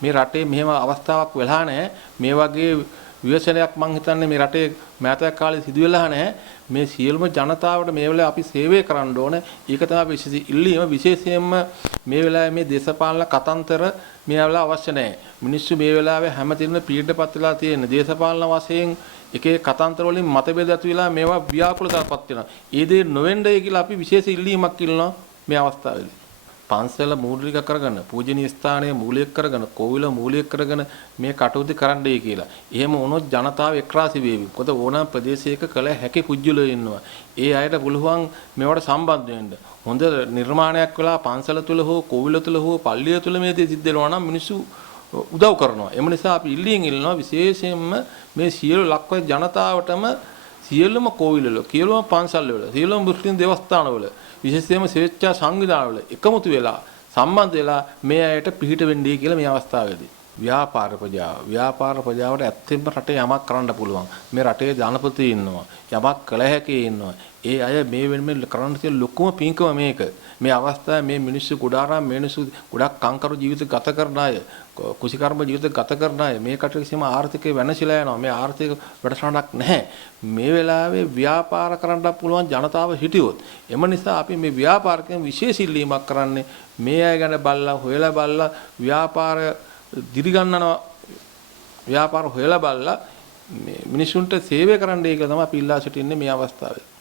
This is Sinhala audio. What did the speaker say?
මේ රටේ මෙහෙම අවස්ථාවක් වෙලා නැහැ. මේ වගේ විවසනයක් මං හිතන්නේ මේ රටේ මෑතක කාලේ සිදු වෙලා නැහැ. මේ සියලුම ජනතාවට මේ වෙලාවේ අපි සේවය කරන්න ඕන. ඒක තමයි විශේෂ ඉල්ලීම. විශේෂයෙන්ම මේ වෙලාවේ මේ දේශපාලන කතන්තර මේ වෙලාව අවශ්‍ය නැහැ. මිනිස්සු මේ වෙලාවේ හැමතිස්සෙම පීඩනපත් වෙලා තියෙන දේශපාලන වශයෙන් එක එක කතන්තර වලින් මතභේද ඇති වෙලා මේවා ව්‍යාකූලතාවපත් වෙනවා. ඒ දේ නොවෙන්නයි කියලා අපි විශේෂ ඉල්ලීමක් ඉල්ලනවා මේ අවස්ථාවේදී. පන්සල මූලික කරගෙන පූජනීය ස්ථානයේ මූලික කරගෙන කෝවිල මූලික කරගෙන මේ කටයුතු කරන්නයි කියලා. එහෙම වුණොත් ජනතාව එක්රාසි වේවි. මොකද ඕනෑම ප්‍රදේශයක කළ හැකි කුජ්ජලෝ ඉන්නවා. ඒ අයට පුළුවන් මේවට සම්බන්ධ වෙන්න. හොඳ නිර්මාණයක් වෙලා පන්සල තුල හෝ කෝවිල තුල හෝ පල්ලිය තුල මේ දේ සිද්ධ වෙනවා නම් මිනිස්සු උදව් කරනවා. එම නිසා අපි ඉල්ලනවා විශේෂයෙන්ම මේ සියලු ලක්ව ජනතාවටම සියලුම කෝවිලවල, සියලුම පන්සල්වල, සියලුම මුස්ලිම් දේවස්ථානවල, විශේෂයෙන්ම ස්වේච්ඡා සංවිධානවල එකමුතු වෙලා සම්බන්ධ වෙලා මේ අයට පිහිට වෙන්නේ කියලා මේ අවස්ථාවේදී. ව්‍යාපාර ප්‍රජාවට ඇත්තෙන්ම රටේ යමක් කරන්න පුළුවන්. මේ රටේ ජනපති ඉන්නවා. යමක් කළ හැකි ඉන්නවා. ඒ අය මේ වෙනුවෙන් කරන්න තියෙන ලොකුම පින්කම මේක. මේ අවස්ථාවේ මේ මිනිස්සු මිනිස්සු ගොඩක් කංකරු ජීවිත ගත කරන අය, කුසිකර්ම ජීවිත ගත කරන අය මේ කටට කිසිම ආර්ථිකය වෙනසිලා යනවා. මේ ආර්ථික වැඩසටහනක් නැහැ. මේ වෙලාවේ ව්‍යාපාර කරන්න පුළුවන් ජනතාව හිටියොත්. එම නිසා අපි මේ ව්‍යාපාරිකයන් විශේෂ ඉල්ලීමක් කරන්නේ මේ අය ගැන බලලා හොයලා බලලා ව්‍යාපාර දිරිගන්නනවා. ව්‍යාපාර හොයලා බලලා මේ මිනිසුන්ට සේවය කරන්න ඒක තමයි අපි ඉල්ලා සිටින්නේ මේ අවස්ථාවේ.